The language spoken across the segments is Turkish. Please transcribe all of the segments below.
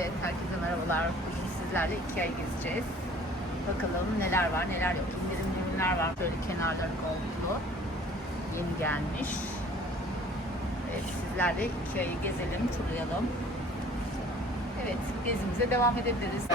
Evet, herkese merhabalar. Bugün sizlerle Ikea'yı gezeceğiz. Bakalım neler var, neler yok. İndirimli ürünler var. Böyle kenarları goldlu. Yeni gelmiş. Evet, sizlerle Ikea'yı gezelim, turlayalım. Evet, gezimize devam edebiliriz.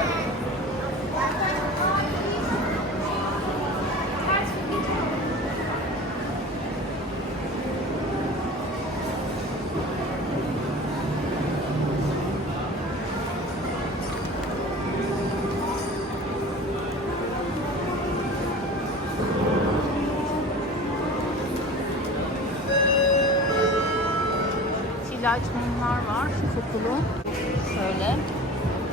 Kokulu. Şöyle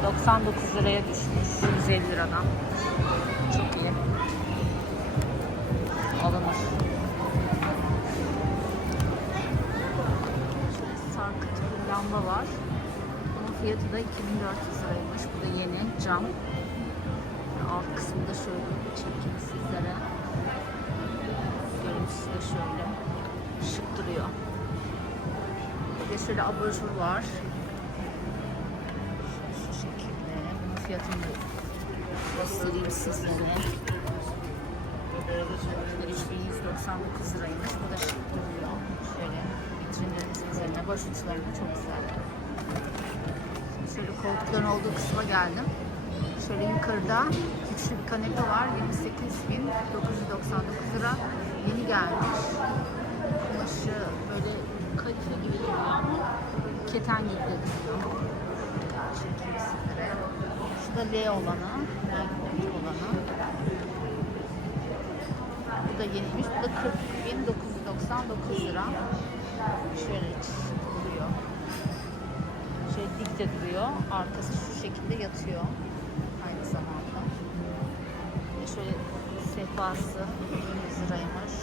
99 liraya düşmüş, 150 liradan. Çok iyi. Alınır. Şöyle sarkıcı bir lamba var. Bunun fiyatı da 2400 liraymış. Bu da yeni cam. Alt kısmında şöyle çekeyim sizlere. Görüntüsü de şöyle. Şık duruyor. Bir de şöyle abajur var. Fiyatını göstereyim sizlere. Şöyle 3199 liraymış. Bu da şık duruyor. Şöyle vitrinlerin üzerine baş uçlarında çok güzel. Şöyle koltukların olduğu kısma geldim. Şöyle yukarıda güçlü bir kanepe var. 28.999 lira. Yeni gelmiş. Kumaşı böyle kadife gibi keten gibi de duruyor. Çekeyim sizlere. Şu da L olanı. L olanı. Bu da yeniymiş. Bu da 40.999 lira. Şöyle duruyor. Şöyle dik de duruyor. Arkası şu şekilde yatıyor. Aynı zamanda. Ve şöyle sehpası 100 liraymış.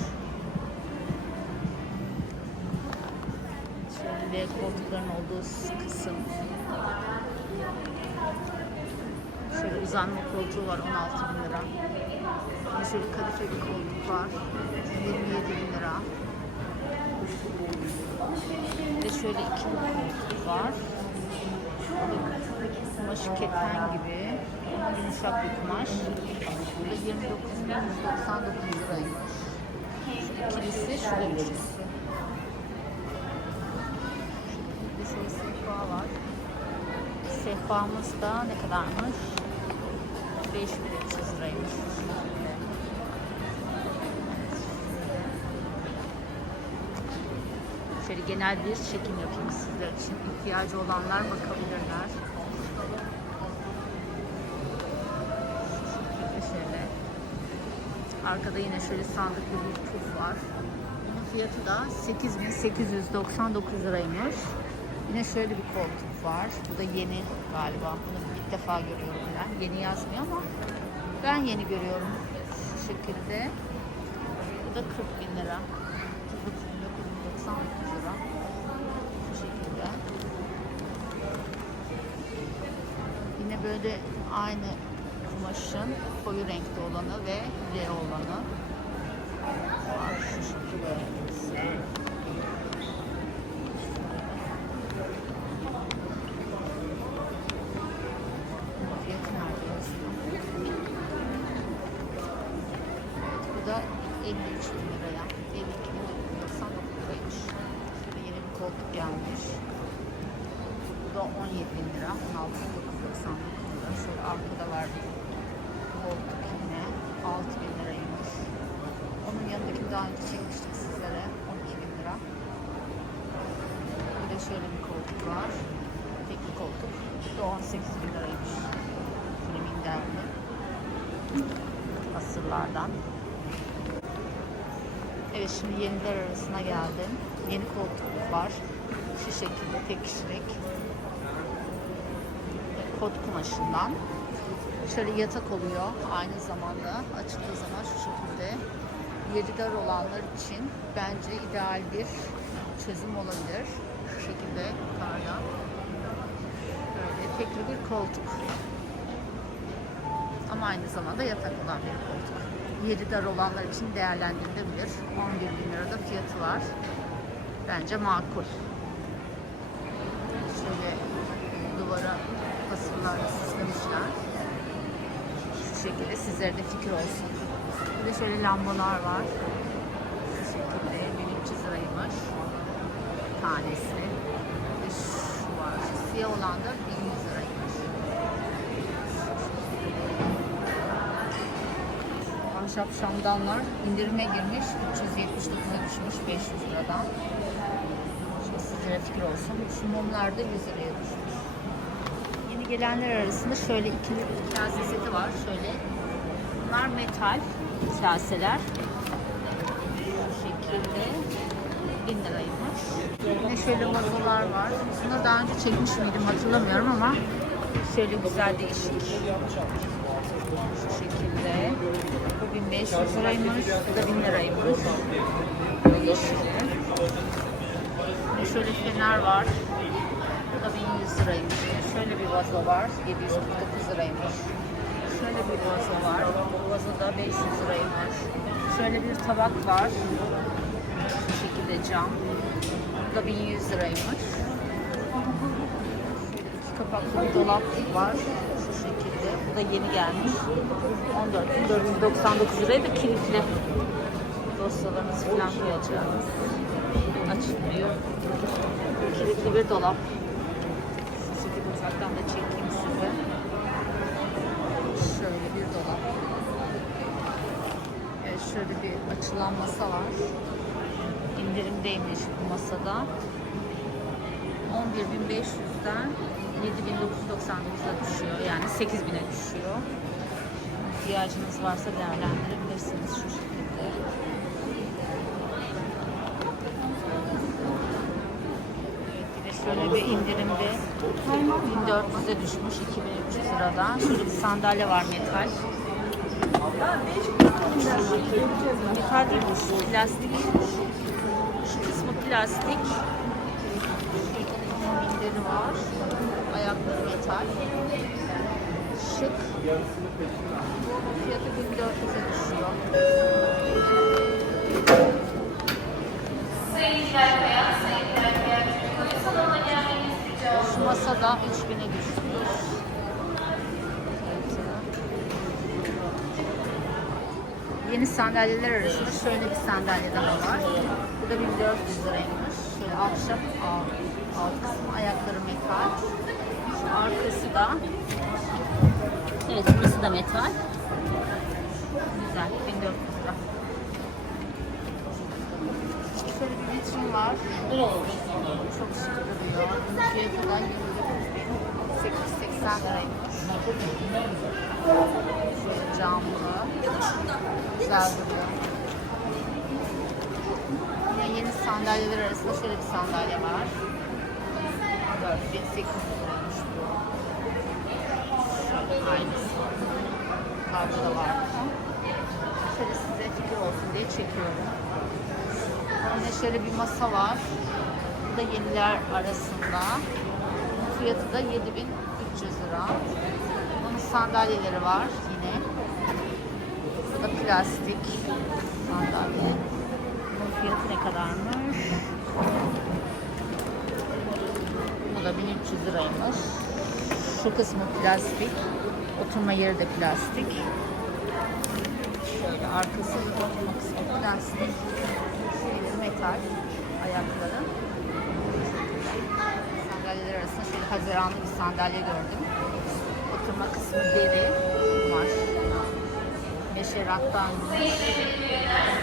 Şöyle koltukların olduğu kısım. Şöyle uzanma koltuğu var 16 bin lira. Şöyle kadife bir koltuk var. 27 bin lira. De şöyle iki koltuk var. Kumaş keten gibi. Yumuşak bir kumaş. Bu da 29.199 liraymış. Şu ikilisi, şu da üçlüsü. Sehpa var. Sehpamız da ne kadarmış? 5300 liraymış. Şöyle genel bir çekim yapayım sizler için. İhtiyacı olanlar bakabilirler. Şöyle. Arkada yine şöyle sandıklı bir puf var. Bunun fiyatı da 8899 liraymış. Yine şöyle bir koltuk var. Bu da yeni galiba. Bunu ilk defa görüyorum ben. Yeni yazmıyor ama ben yeni görüyorum. Şu şekilde. Bu da 40 bin lira. 99 lira. Şu şekilde. Yine böyle aynı kumaşın koyu renkte olanı ve L olanı var. Şu şekilde. Fiyatı nerede yazıyor? Evet, bu da 53 bin liraya. 52 bin 99 liraymış. Şurada yeni bir koltuk gelmiş. Bu da 17 bin lira. 16 bin 999 lira. Şöyle arkada var bir koltuk yine. 6 bin liraymış. Onun yanındakini daha önce çekmiştik sizlere. 12 bin lira. Bir de şöyle bir koltuk var. Tekli koltuk. Bu da 18 bin liraymış. Şöyle minderli. Asırlardan. Evet şimdi yeniler arasına geldim. Yeni koltuk var. Şu şekilde tek kişilik. Kot kumaşından. Şöyle yatak oluyor. Aynı zamanda açıldığı zaman şu şekilde Yeridar olanlar için bence ideal bir çözüm olabilir. Şu şekilde karla. Böyle tekli bir koltuk. Ama aynı zamanda yatak olan bir koltuk. Yeridar olanlar için değerlendirilebilir. 11 bin lirada fiyatı var. Bence makul. Şöyle duvara basımlar süslemişler. Şu şekilde sizlere de fikir olsun. Bir de şöyle lambalar var. Şu şekilde 1300 liraymış tanesi. Bir de şu var. Şu siyah olan da 1100 liraymış. Ahşap şamdanlar indirime girmiş. 379'a düşmüş 500 liradan. Şimdi sizlere fikir olsun. Şu mumlar da 100 liraya düşmüş. Yeni gelenler arasında şöyle ikili kase seti var. Şöyle. Bunlar metal kaseler. Şekilde 1000 liraymış. Yine vazolar var. Bunları daha önce çekmiş miydim hatırlamıyorum ama şöyle güzel değişik. Şu şekilde. Bu 1500 liraymış. Bu da 1000 liraymış. Yeşili. Şöyle fener var. Bu da 1100 liraymış. Şöyle bir vazo var. 749 liraymış. Bir vazo var. Bu vazo da 500 liraymış. Şöyle bir tabak var. Bu şekilde cam. Bu da 1100 liraymış. İki kapaklı dolap var. Şu şekilde. Bu da yeni gelmiş. 14.499 liraya da kilitli. Dosyalarınızı falan koyacağınız. Açılmıyor. Kilitli bir dolap. Açılan masa var. İndirimdeymiş bu masada. 11.500'den 7.999'a düşüyor. Yani 8.000'e düşüyor. İhtiyacınız varsa değerlendirebilirsiniz şu şekilde. Evet, bir de şöyle bir indirimde 1400'e düşmüş 2300 liradan. Şöyle bir sandalye var metal. Bu, plastik. Şu kısmı plastik. Minderi var. Ayakları metal. Şık. Bu fiyatı 1400'e düşüyor. Şu masada 3000'e düşmüş. Yeni sandalyeler arasında şöyle bir sandalye daha var. Bu da 1400 liraymış. Şöyle ahşap alt, kısmı, ayakları metal. Şu arkası da Evet burası da metal. Güzel 1400 lira. Şöyle bir vitrin var. Çok şık duruyor. Fiyatı da 880 liraymış. Camlı. Güzel duruyor. Yeni sandalyeler arasında şöyle bir sandalye var. 4800 liraymış bu. Aynısı. Da var. Şöyle size fikir olsun diye çekiyorum. Yine şöyle bir masa var. Bu da yeniler arasında. Fiyatı da 7300 lira. Sandalyeleri var yine. Bu da plastik sandalye. Bunun fiyatı ne kadarmış? Bu da 1300 liraymış. Şu kısmı plastik. Oturma yeri de plastik. Şöyle arkası oturma kısmı plastik. Şeyleri metal. Ayakları. Sandalyeler arasında şöyle haziranlı bir sandalye gördüm. Oturma kısmı deri. Var. Meşerattan.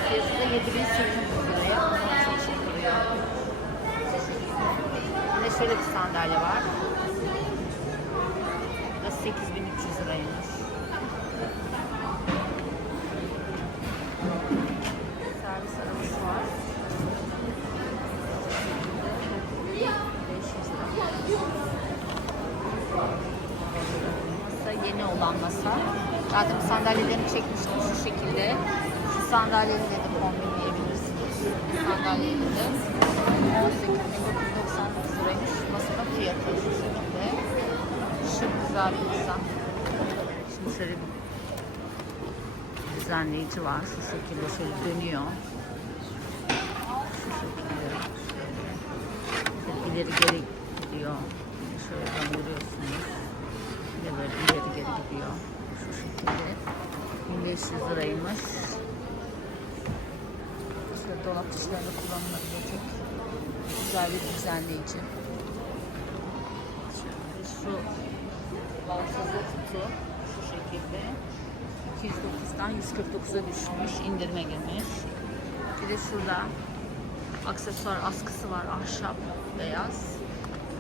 Fiyatı da 7800 liraya. Çok şık duruyor. Yine şöyle bir sandalye var. Bu da 8300 liraymış. Zaten sandalyelerini çekmiştim şu şekilde. Şu sandalyeyle de kombinleyebilirsiniz. Bu sandalyeyle de 18.999 liraymış. Masanın fiyatı şu şekilde. Şık güzel bir masa. Şimdi şöyle bir düzenleyici var. Şu şekilde şöyle dönüyor. Şu şekilde şöyle ileri geri gidiyor. Şöyle döndürüyorsunuz. Bir de böyle ileri geri gidiyor. Şu şekilde. 500 liraymış. Şöyle dolap dışlarında kullanılabilecek güzel bir düzenleyici. Şu balsızlı kutu şu şekilde 209'dan 149'a düşmüş, indirime girmiş. Bir de şurada aksesuar askısı var, ahşap, beyaz.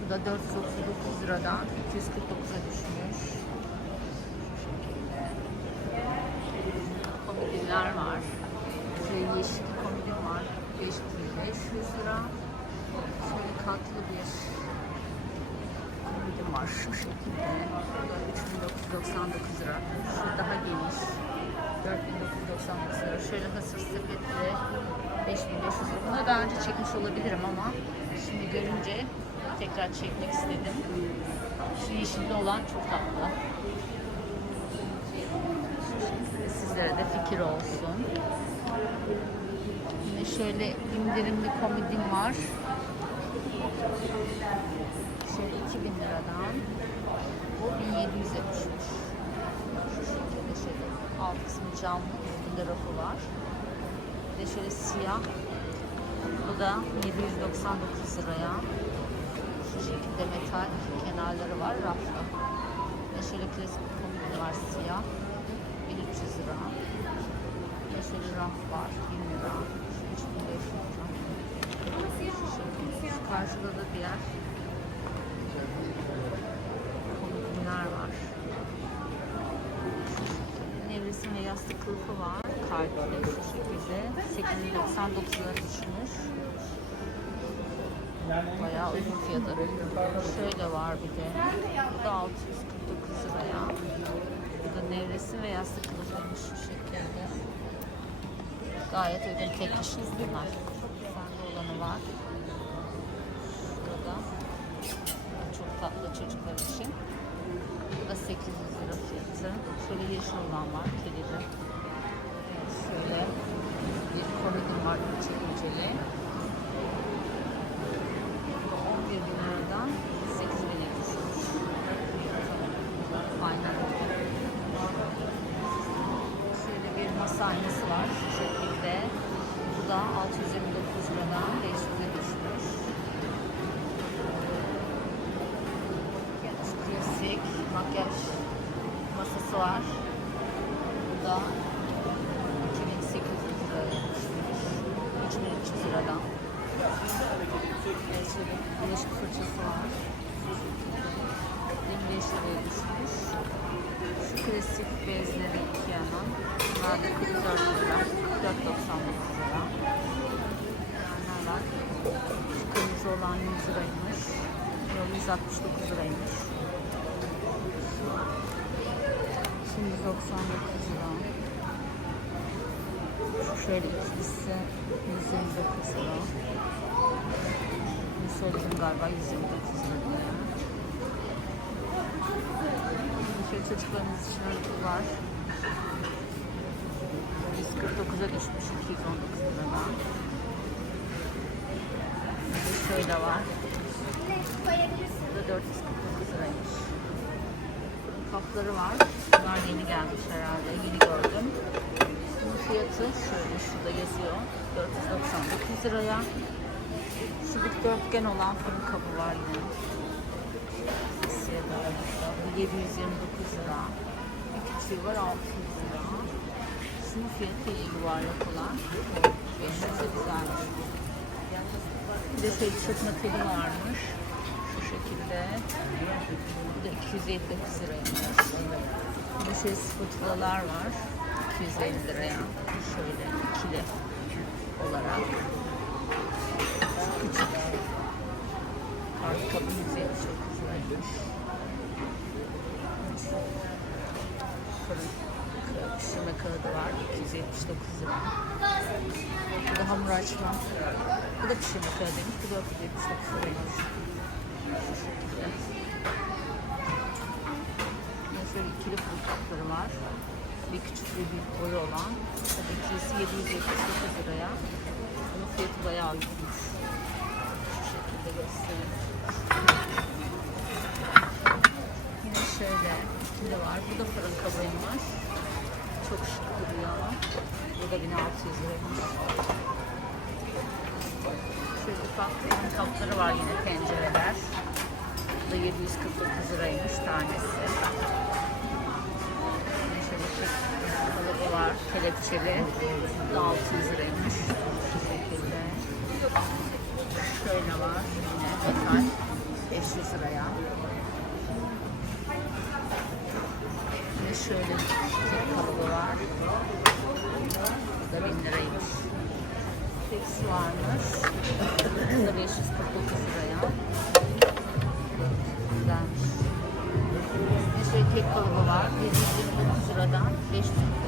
Bu da 439 liradan 249'a düşmüş. Şu şekilde. Komodinler var. Şöyle yeşil komodin var. 5500 lira. Şöyle katlı bir komodin var şu şekilde. Bu da 3999 lira. Şu daha geniş. 4999 lira. Şöyle hasır sepetli 5500 lira. Bunu daha önce çekmiş olabilirim ama şimdi görünce tekrar çekmek istedim. Şu yeşilde olan çok tatlı. Sizlere de fikir olsun. Yine şöyle indirimli komodin var. Şöyle 2000 liradan. Bu 1700'e düşmüş. Alt kısmı camlı üstünde rafı var. Bir de şöyle siyah. Bu da 799 liraya. Şu şekilde metal kenarları var rafta. Ve şöyle klasik bir komodin var siyah. 1300 lira. Ve şöyle raf var 1000 lira. Şu 3500 lira. Şu şekilde. Karşıda da diğer Yastık kılıfı var. Kalpli şu şekilde. 899 lira düşmüş. Bayağı uygun fiyatı. Şöyle var bir de. Bu da 649 liraya. Bu da nevresim ve yastık kılıfıymış şu şekilde. Gayet uygun tek kişiyiz bunlar. Lira fiyatı. Şöyle yeşil olan var. Kilidi. Şöyle bir komodin var. Çekmeceli. 11 bin liradan 8 bine düşmüş. Aynen. Şöyle bir masa aynası var şu şekilde. Bu da 629 liradan 500'e düşmüş. Şu klasik makyaj masası var. Bu da 2800 liraya düşmüş. 3300 liradan. Evet, şöyle bulaşık fırçası var. 25 liraya düşmüş. Şu klasik bezleri yana. Bunlar da 44 lira. 44.99 lira. Yanlar var. Şu kırmızı olan 100 liraymış. Yok 169 liraymış. Şimdi 99 lira. Şu şöyle ikilisi 129 lira. Söyledim galiba 129 lira. Şöyle çocuklarımız için var. 149'a düşmüş 219 liradan. Şöyle var. Bu da 449 liraymış. Kapları var. Bunlar yeni gelmiş herhalde. Yeni gördüm. Bunun fiyatı şöyle şurada yazıyor. 499 liraya. Şu dikdörtgen olan fırın kabı var yine. Siyah 729 lira. Bir küçüğü var 600 lira. Şunun fiyatı iyi yuvarlak olan. 500'e güzelmiş. Bir de şey teli varmış. Şu şekilde. Bu da 259 liraymış. Bir de şey spatulalar var. 250 liraya. Şöyle ikili olarak. Küçük. Artık kabı 179 liraymış. Fırın pişirme kağıdı var. 279 lira. Bu da hamur açma. Bu da pişirme kağıdıymış. Bu da 479 liraymış. Şu şekilde. Yine şöyle ikili fırın kapları var. Bir küçük bir büyük boyu olan. Tabii ikilisi 779 liraya. Bunun fiyatı bayağı uygunmuş. Şu şekilde göstereyim. İkili var. Bu da fırın kabıymış. Çok şık duruyor. Bu da 1600 liraymış. Şöyle ufak fırın kapları var yine tencereler. Bu da 749 liraymış tanesi. Şöyle kek kalıbı var. Kelepçeli. Bu da 600 liraymış. Şu şekilde. Şöyle var. Yine metal. 500 liraya. Yine şöyle bir kalıbı var. Bu da 1000 liraymış. Tepsi varmış. Bu da 549 liraya. Güzelmiş. Yine şöyle kek kalıbı var. 729 liradan 549'a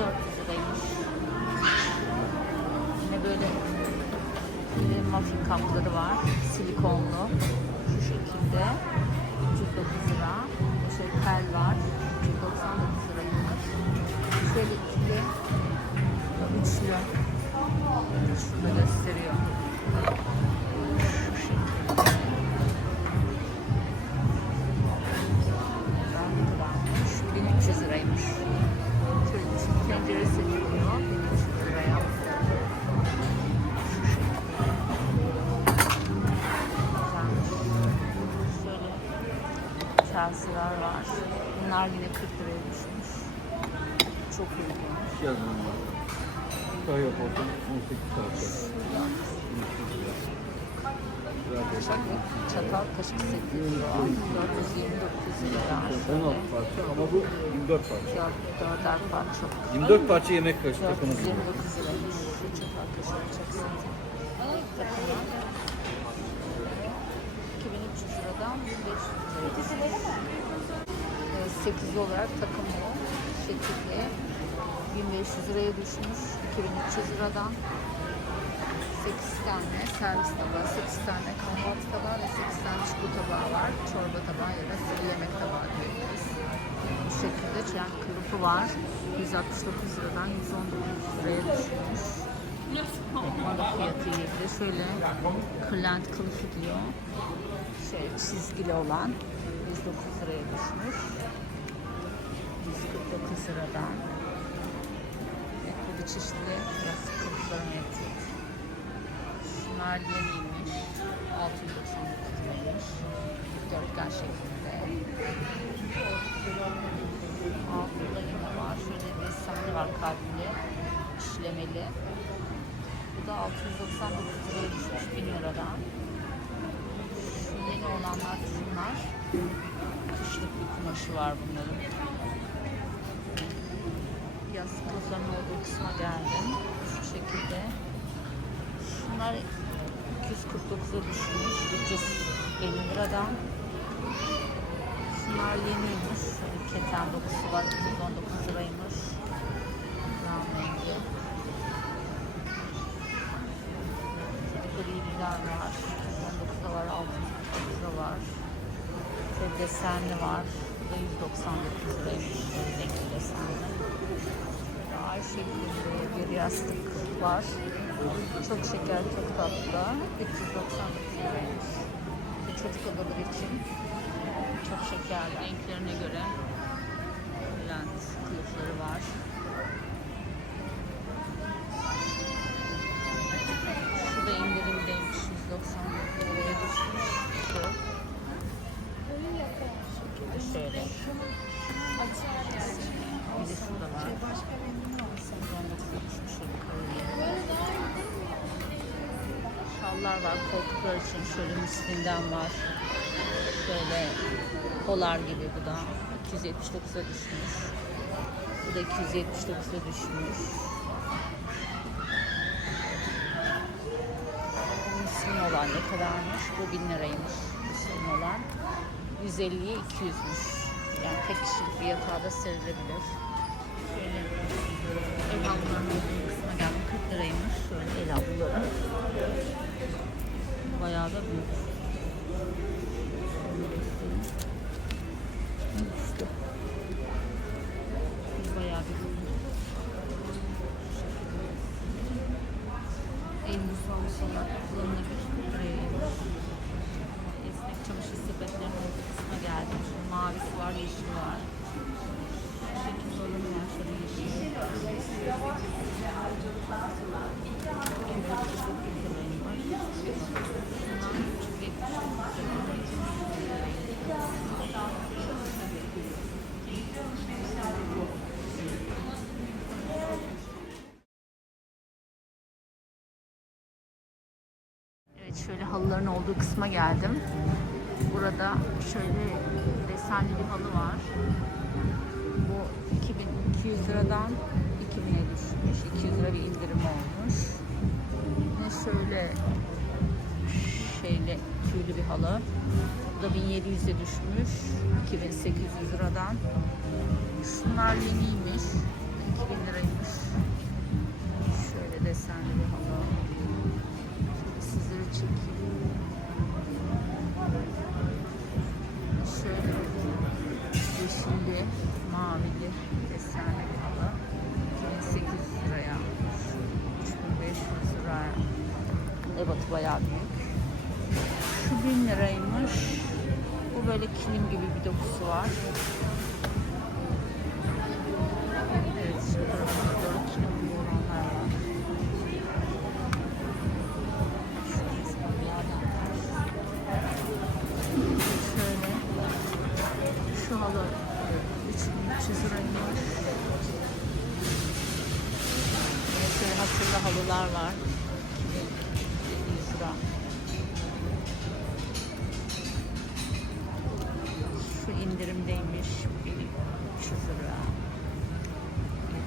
liraymış. Yine böyle e, muffin kapları var. Silikonlu. Şu şekilde. 309 lira. Şöyle tel var. Çatal kaşık seti diyor. 429 lira. 16 parça ama bu 24 parça. Yok, dörder parça. 24 parça yemek kaşığı takımı 429 gibi. liraymış. Şu çatal kaşık bıçak seti. Takımı. 2300 liradan 1500 liraya. 8 olarak takım bu. Şekilde 1500 liraya düşmüş. 2300 liradan 8 tane servis tabağı, 8 tane kahvaltı tabağı ve 8 tane çikolata tabağı var. Çorba tabağı ya da sıvı yemek tabağı diyoruz. Bu şekilde tren kılıfı var. 169 liradan 119 liraya düşmüş. Onun da fiyatı iyiydi. Şöyle kırlent kılıfı diyor. Şey çizgili olan 109 liraya düşmüş. 149 liradan. Çeşitli plastik kılıflar mevcut. Şunlar yeniymiş. 699 liraymış. Dörtgen şeklinde. Altında yine var. Şöyle desenli var kalpli. işlemeli. Bu da 699 liraya düşmüş 1000 liradan. Şu yeni olanlar şunlar. Kışlık bir kumaşı var bunların. Kılıfların olduğu kısma geldim. Şu şekilde. Şunlar 249'a düşmüş. 350 liradan. Şunlar yeniymiş. Şöyle keten dokusu var. 219 liraymış. Rahmetli. Griler var. 219'da var. 609'da var. Desenli var. Bu da 199 liraymış. Renkli desenli. Böyle ay şeklinde bir yastık var. Çok şeker, çok tatlı. 399 liraymış. Bir çocuk odaları için çok şekerli. Renklerine göre lent kılıfları var. Şu da indirimdeymiş. 199 liraya düşmüş. Şu. Şöyle. Bir de şurada var. Şallar var koltuklar için. Şöyle mislinden var. Şöyle polar gibi bu da. 279'a düşmüş. Bu da 279'a düşmüş. Müslüm olan ne kadarmış? Bu 1000 liraymış. Müslüm olan. 150'ye 200'müş. Yani tek kişilik bir yatağa da serilebilir. Şöyle el havlularının kısma geldim. 40 liraymış. Şöyle el havluları. Bayağı da büyük. İşte. Bayağı bir büyük. Büyük oluşumlar kullanılabilir. Esnek çamaşır sepetlerinin olduğu kısma geldim. Mavisi var, yeşili var. Şu şekilde olanı var, şöyle yeşil. Şöyle halıların olduğu kısma geldim. Burada şöyle desenli bir halı var. Bu 2200 liradan 2000'e düşmüş. 200 lira bir indirim olmuş. Yine şöyle şeyle tüylü bir halı. Bu da 1700'e düşmüş. 2800 liradan. Şunlar yeniymiş. 2000 liraymış. Şöyle desenli bir halı. Çekeyim. Şöyle yeşilli, mavili bir halı. 2800 liraya. 3500 liraya. Ebatı bayağı büyük. Şu 1000 liraymış. Bu böyle kilim gibi bir dokusu var. Şu halı 3300 liraymış. Şöyle hatırlı halılar var. 2700 lira. Şu indirimdeymiş. 1300 lira.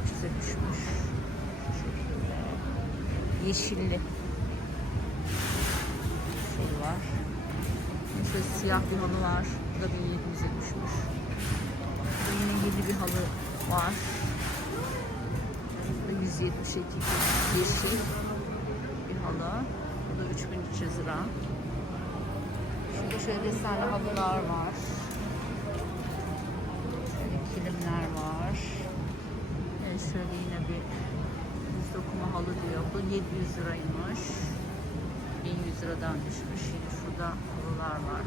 300'e düşmüş. Yeşilli. 172 yeşil bir halı. Bu da 3300 lira. Şurada şöyle desenli halılar var. Şöyle kilimler var. Evet, şöyle yine bir yüz dokuma halı diyor. Bu 700 liraymış. 1100 liradan düşmüş. Yine şurada halılar var.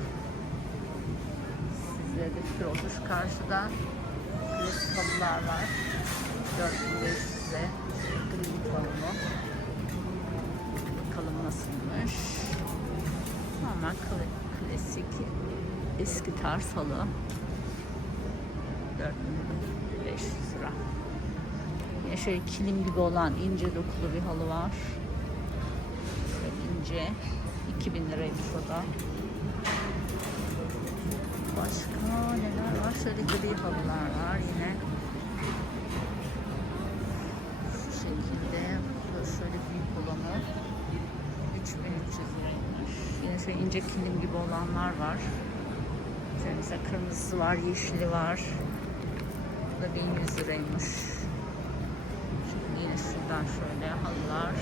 Sizlere de fikir olmuş. Karşıda klasik halılar var. 4500'e. Gri halı. Bakalım nasılmış. Normal kla- klasik eski tarz halı. 4500 lira. Yine şöyle kilim gibi olan ince dokulu bir halı var. Şöyle ince. 2000 liraymış o da. Başka neler var? Şöyle gri halılar var yine. Şu şekilde. Bu da şöyle büyük olanı. 3300 liraymış. Yine şöyle ince kilim gibi olanlar var. Şöyle mesela kırmızısı var, yeşili var. Bu da 1100 liraymış. Şimdi yine şuradan şöyle halılar.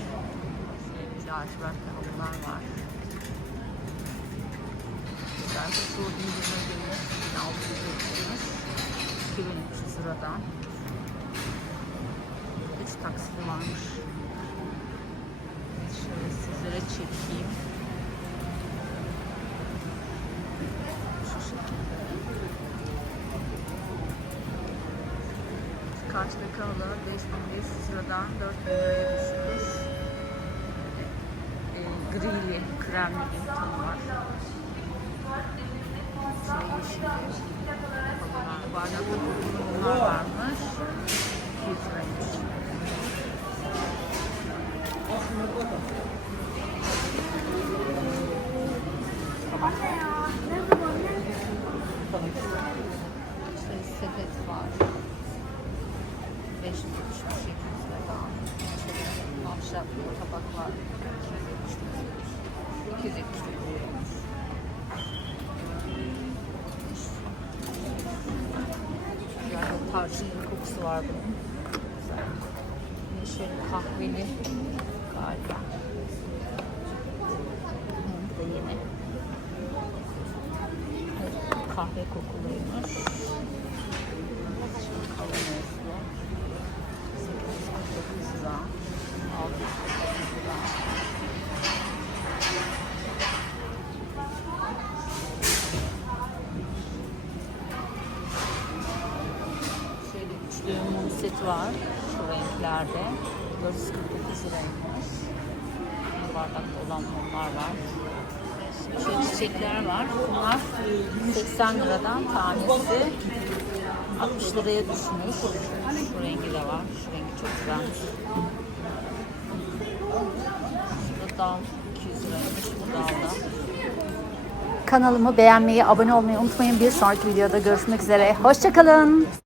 Bir lacivertli halılar var. Belki şu indirime göre 1600 liraymış. 2300 liradan. 3 taksidi varmış. Şöyle sizlere çekeyim. Şu şekilde. Karşıdaki halı 5500 liradan 4000 liraya düşmüş. E, grili, kremli bir tonu var. Şey yeşil halılar. Bardakta bunlar varmış. 200 liraymış. Şöyle sepet var beş kuruş bir şey kimse daha. Ahşap tabaklar. İki kuruş. Yani tarçının kokusu var bunun. Güzel. Şöyle kahveli galiba. Bu da yine kahve kokuluymuş. Şimdi kavanozlu. 9 lira. 6 mum seti var. Şu renklerde. 449 liraymış. Bardakta olan mumlar var. Şöyle çiçekler var. Bunlar 80 liradan tanesi. 60 liraya düşmüş. Şu rengi de var. Şu rengi çok güzel. Şurada dal 200 liraymış bu dalda. Kanalımı beğenmeyi, abone olmayı unutmayın. Bir sonraki videoda görüşmek üzere. Hoşçakalın.